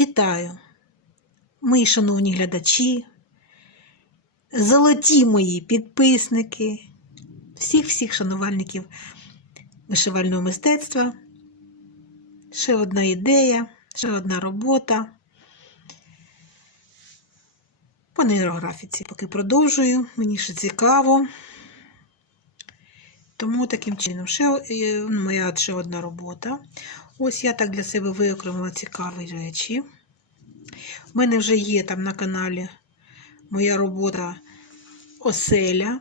Вітаю, мої шановні глядачі, золоті мої підписники, всіх-всіх шанувальників вишивального мистецтва. Ще одна ідея, ще одна робота. По нейрографіці поки продовжую, мені ще цікаво. Тому таким чином, ще е, ну, моя ще одна робота. Ось я так для себе виокремила цікаві речі. У мене вже є там на каналі моя робота Оселя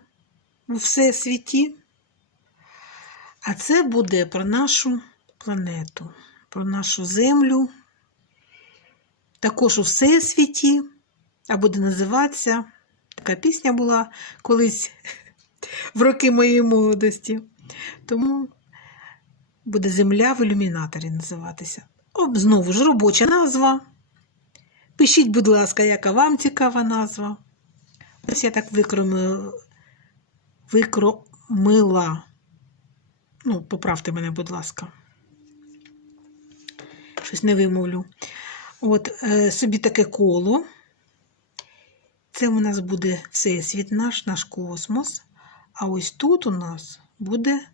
у Всесвіті. А це буде про нашу планету, про нашу Землю. Також у Всесвіті, а буде називатися, така пісня була колись в роки моєї молодості. Тому буде Земля в ілюмінаторі називатися. О, знову ж робоча назва. Пишіть, будь ласка, яка вам цікава назва. Ось я так викромила. викромила. Ну, поправте мене, будь ласка. Щось не вимовлю. От е, собі таке коло. Це у нас буде всесвіт наш, наш космос. А ось тут у нас буде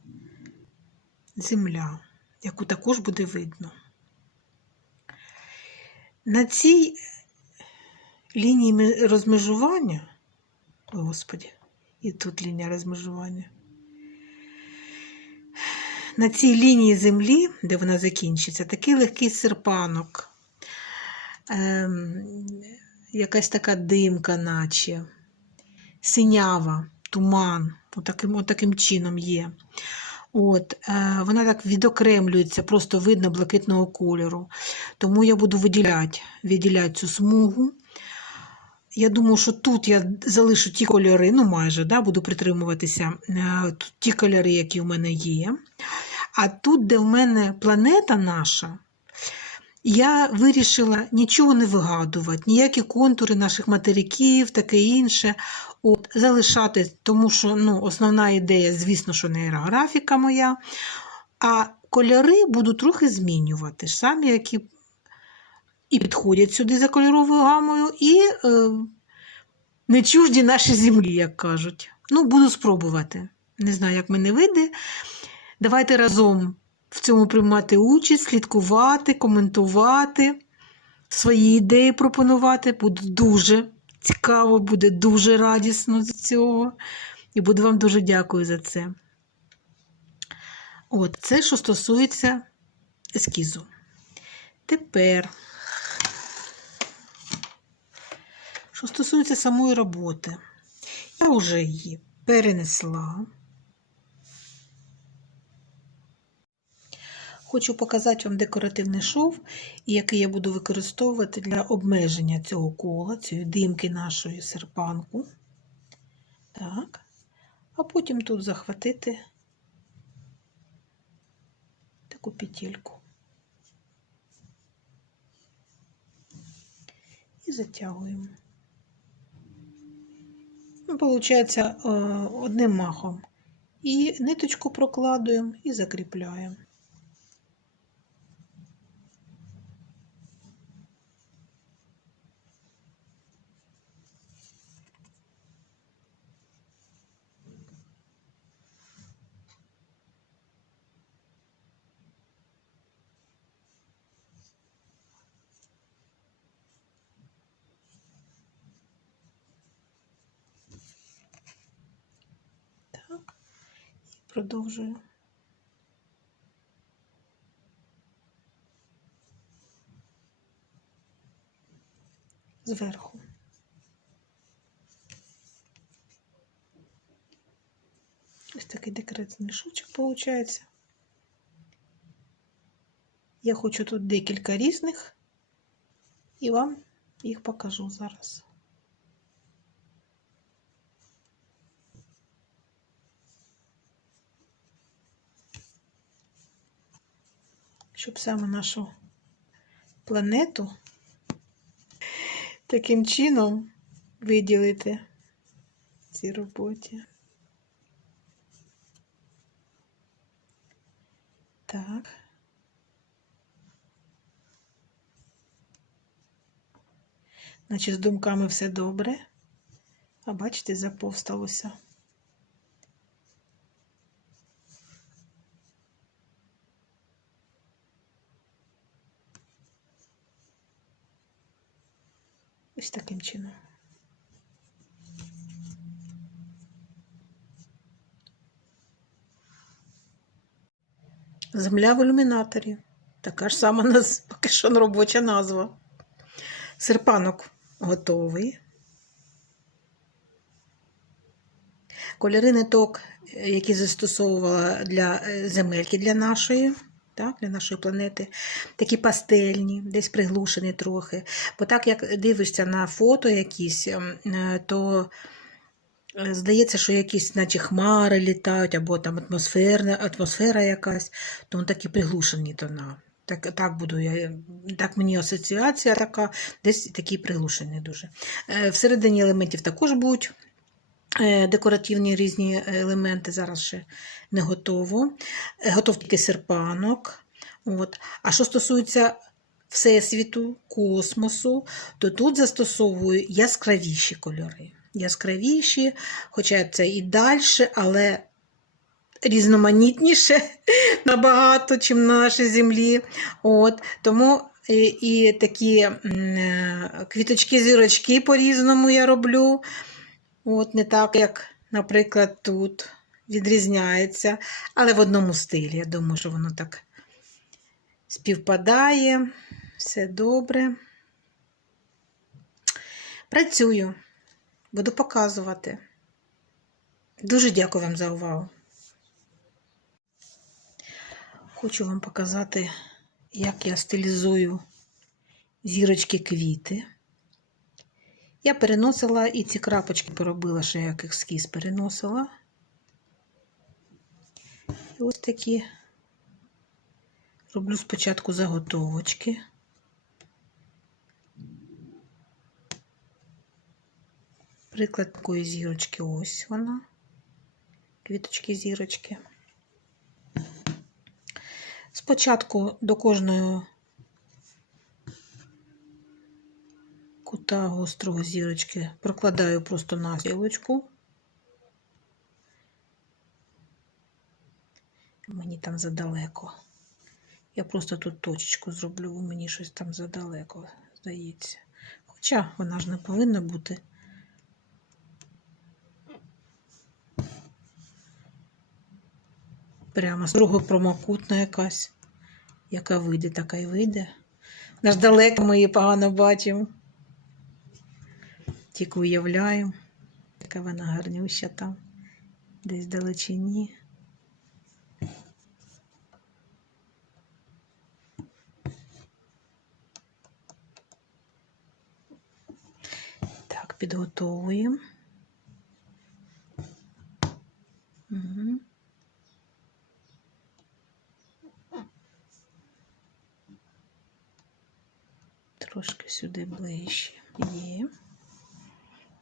земля, яку також буде видно. На цій лінії розмежування, Господі, і тут лінія розмежування. На цій лінії землі, де вона закінчиться, такий легкий серпанок, ем, якась така димка, наче синява, туман, отаким, отаким чином є. От, е, вона так відокремлюється, просто видно блакитного кольору. Тому я буду виділяти, виділяти цю смугу. Я думаю, що тут я залишу ті кольори, ну майже да, буду притримуватися е, ті кольори, які в мене є. А тут, де в мене планета наша, я вирішила нічого не вигадувати, ніякі контури наших материків, таке інше. От, залишати, тому що ну, основна ідея, звісно, що нейрографіка моя. А кольори буду трохи змінювати, самі, які і підходять сюди за кольоровою гамою, і е, не чужді наші землі, як кажуть. Ну, буду спробувати. Не знаю, як мене вийде. Давайте разом в цьому приймати участь, слідкувати, коментувати, свої ідеї пропонувати. Буду дуже цікаво, буде дуже радісно з цього. І буду вам дуже дякую за це. От, це, що стосується ескізу. Тепер, що стосується самої роботи, я вже її перенесла. Хочу показати вам декоративний шов, який я буду використовувати для обмеження цього кола, цієї димки нашої серпанку. Так. А потім тут захватити таку петельку. І затягуємо. Ну, Получається е, одним махом. І ниточку прокладуємо і закріпляємо. Так, і продовжую. Зверху. Ось такий декоративний шовчик виходить. Я хочу тут декілька різних, і вам їх покажу зараз. Щоб саме нашу планету таким чином виділити цій роботі. Так. Наче з думками все добре. А бачите, заповсталося. Ось таким чином. Земля в ілюмінаторі. Така ж сама наз... поки що робоча назва. Серпанок готовий. Кольори ниток, які застосовувала для е, земельки для нашої, так, для нашої планети, такі пастельні, десь приглушені трохи. Бо так як дивишся на фото якісь, ем, е, то е, здається, що якісь наче хмари літають, або там атмосферна, атмосфера якась, то вони такі приглушені тона. Так, так буду я, так мені асоціація така, десь такі приглушені дуже. Е, Всередині елементів також будуть е, декоративні різні елементи, зараз ще не готово. Е, Готов тільки серпанок. От. А що стосується Всесвіту, космосу, то тут застосовую яскравіші кольори. Яскравіші, хоча це і далі, але різноманітніше набагато, чим на нашій землі. От, тому і, і такі е, квіточки-зірочки по-різному я роблю. От, не так, як, наприклад, тут відрізняється, але в одному стилі. Я думаю, що воно так співпадає. Все добре. Працюю, буду показувати. Дуже дякую вам за увагу. Хочу вам показати, як я стилізую зірочки квіти. Я переносила і ці крапочки поробила, ще як ескіз переносила. І ось такі роблю спочатку заготовочки. Приклад такої зірочки ось вона. Квіточки зірочки. Спочатку до кожної кута гострого зірочки прокладаю просто на стрілочку. Мені там задалеко. Я просто тут точечку зроблю, мені щось там задалеко, здається. Хоча вона ж не повинна бути. Прямо строго промокутна якась, яка вийде, така й вийде. Наш далеко ми її погано бачимо. Тільки уявляємо, яка вона гарнюща там, десь далечині. Так, підготовуємо. Трошки сюди ближче. Є.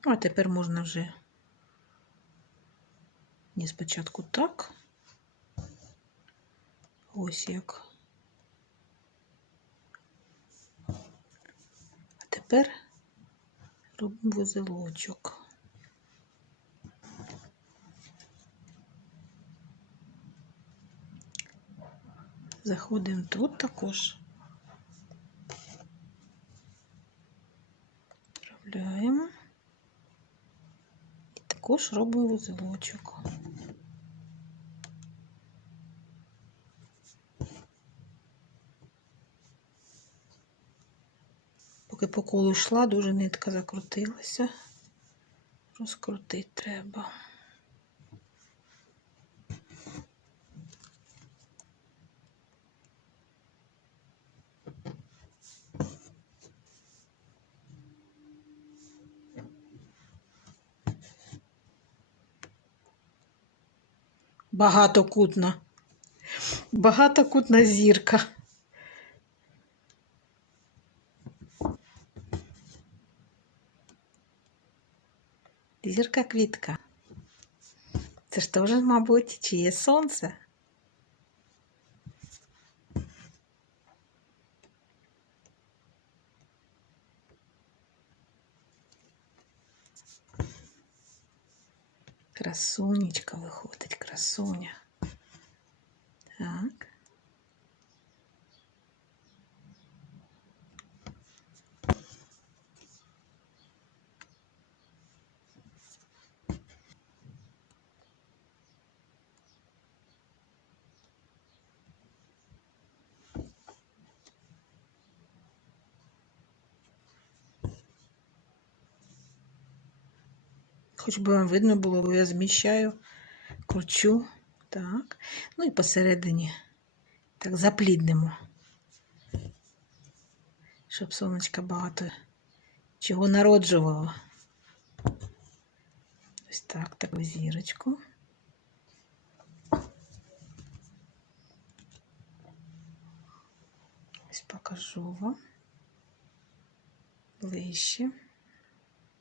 А тепер можна вже не спочатку так. Ось як. А тепер робимо вузелочок. Заходимо тут також. Вправляємо. І також роблю вузелочок. Поки по колу йшла, дуже нитка закрутилася. Розкрутити треба. Багатокутна. Багатокутна зірка. Зірка квітка. Це ж теж, мабуть, чиє сонце. Красунечка виходить, красуня. Так. Хоч би вам видно було, бо я зміщаю, кручу. Так. Ну і посередині так запліднемо. Щоб сонечка багато чого народжувало. Ось так, таку зірочку. Ось покажу вам. Ближче.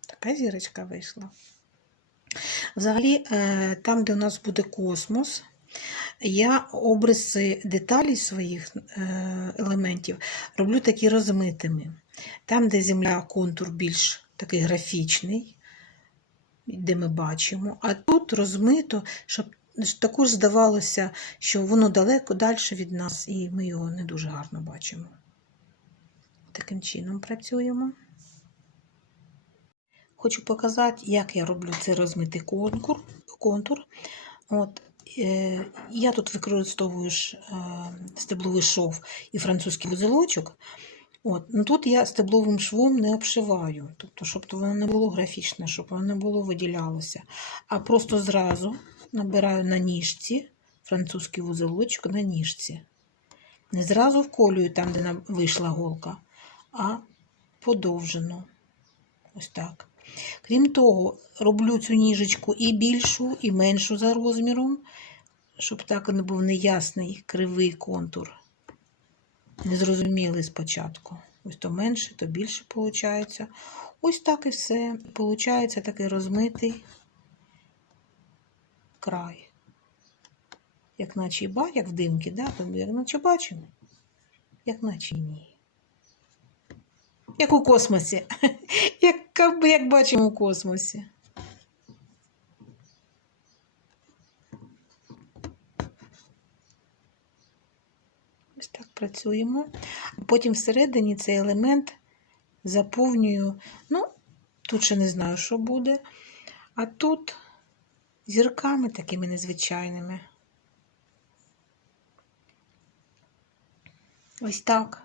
Така зірочка вийшла. Взагалі, е, там, де у нас буде космос, я обриси деталей своїх е, елементів роблю такі розмитими. Там, де земля, контур більш такий графічний, де ми бачимо, а тут розмито, щоб також здавалося, що воно далеко далі від нас, і ми його не дуже гарно бачимо. Таким чином працюємо. Хочу показати, як я роблю цей розмитий контур. контур. От, е, я тут використовую ж, е, стебловий шов і французький вузелочок. От, ну Тут я стебловим швом не обшиваю, тобто, щоб воно не було графічне, щоб воно не було виділялося. А просто зразу набираю на ніжці французький вузелочок на ніжці. Не зразу вколюю там, де вийшла голка, а подовжено. Ось так. Крім того, роблю цю ніжечку і більшу, і меншу за розміром, щоб так не був неясний кривий контур. Незрозумілий спочатку. Ось то менше, то більше виходить. Ось так і все. Получається такий розмитий край. Як наче і ба, як в димки, да? як наче бачимо, як наче і ні. Як у космосі. Як, як бачимо у космосі. Ось так працюємо. Потім всередині цей елемент заповнюю. Ну, тут ще не знаю, що буде. А тут зірками такими незвичайними. Ось так.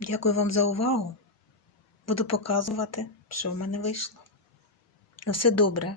Дякую вам за увагу. Буду показувати, що в мене вийшло. На все добре.